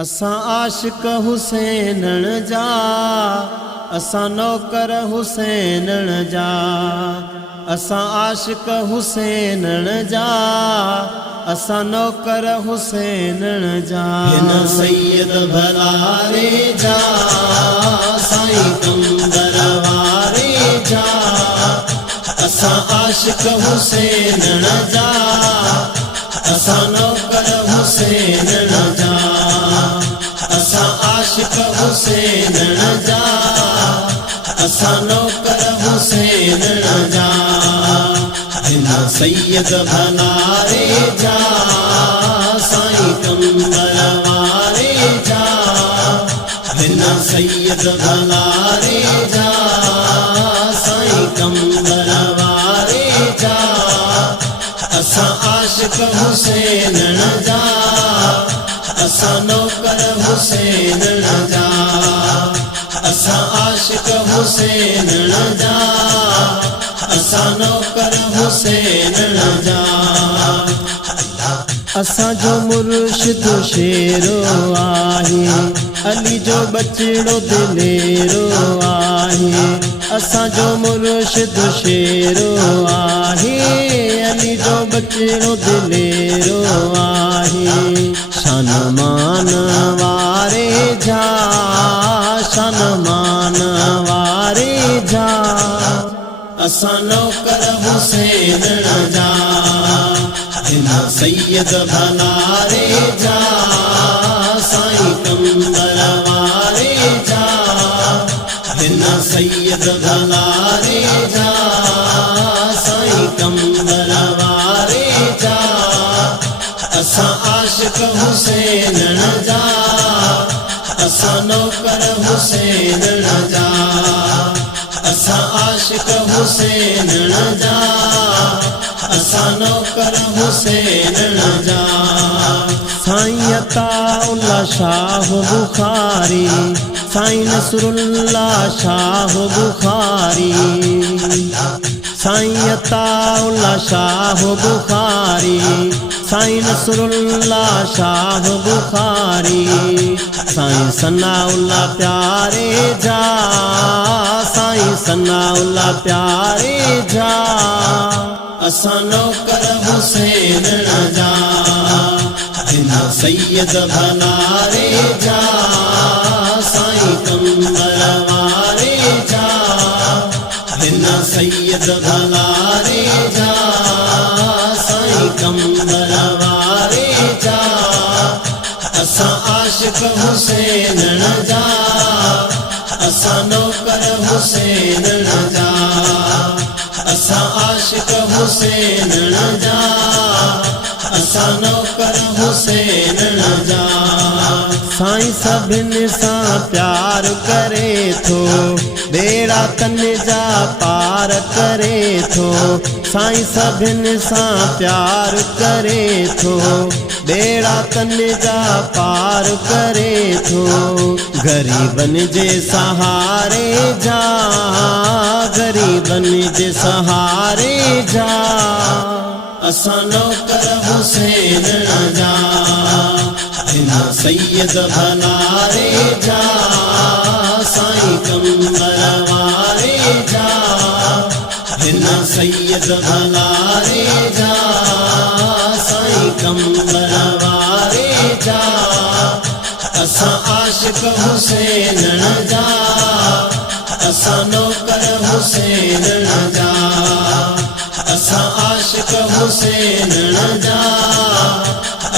असां आशिक हुसैनण जा, असां नौकर हुसैनण जा, असां आशिक हुसैनण जा, असां नौकर हुसैनण जा। हिन सैयद भलारे जा, साईं कंबर वारे जा, असां आशिक हुसैनण जा, असां नौकर हुसैनण जा, असां आशिक हुसैनण जा, असां नौकर हुसैनण जा। हिन सैयद भलारे जा, साईं कंबर वारे जा, हिन सैयद भलारे जा, साईं कंबर वारे जा, असां आशिक हुसैनण जा, असां नौकर हुसैनण जा, असां आशिक हुसैनण जा, असां नौकर हुसैनण जा। असां जो मुर्शिद शेरो आहे, अली जो बचड़ो दिलेरो आहे, असां जो मुर्शिद शेरो आहे, अली जो बचड़ो दिलेरो आहे। शान मान वारे जा, शान मान वारे जा, असां नौकर हुसैनण जा। हिन सैयद भलारे जा, साईं कंबर वारे जा, हिन सैयद भलारे जा, साईं कंबर वारे जा, असां आशिक हुसैनण जा, असां नौकर हुसैनण जा, असां आशिक हुसैनण जा, असां नौकर हुसैनण जा। साईं अताउल्लाह शाह बुखारी, साईं नसरुल्लाह शाह बुखारी, साईं अताउल्लाह शाह बुखारी, साईं नसरुल्लाह शाह बुखारी, साईं सनाउल्लाह प्यारे जा, साईं सनाउल्लाह प्यारे जा, असां नौकर हुसैनण जा। हिन सैयद भलारे जा, साईं कंबर वारे जा, हिन सैयद भलारे जा, साईं कंबर वारे जा, असां आशिक हुसैनण जा, असां नौकर हुसैनण जा, असां आशिक हुसैनण जा, असां नौकर हुसैनण जा। साईं सभिनि सां प्यार करे थो, बेड़ा तन जा पार करे थो, साईं सभिनि सां प्यार करे थो, बेड़ा तन जा पार करे थो। गरीबन जे सहारे जा, गरीबन जे सहारे जा, असां नौकर हुसैनण जा। हिन सैयद भलारे जा, साईं कंबर वारे जा, हिन सैयद भलारे जा, साईं कंबर वारे जा, असां आशिक हुसैनण जा, असां नौकर हुसैनण जा, असां आशिक हुसैनण जा,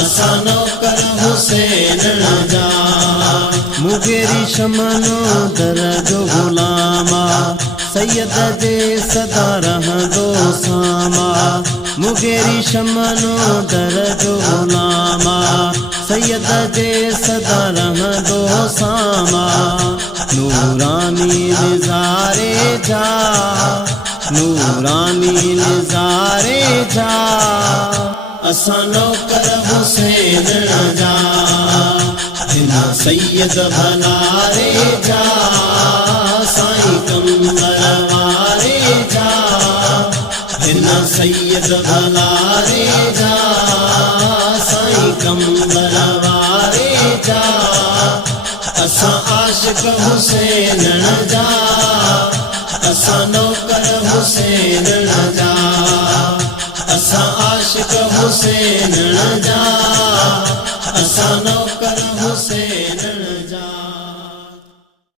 असां नौकर हुसैनण जा। मुगेरी शमनो दर जो गुलामा, सैयद जे सदा रहंदो सामा, मुगेरी शमनो दर जो गुलामा, सैयद जे सदा रहंदो सामा। नूरानी निज़ारे जा, नूरानी निज़ारे जा, असां नौकर हुसैनण जा। हिन सैयद भलारे जा, साईं कंबर वारे जा, हिन सैयद भलारे जा, साईं कंबर वारे जा, आशिक हुसैन जा असां नौकर हुसैन जा असां आशिक हुसैन जा असां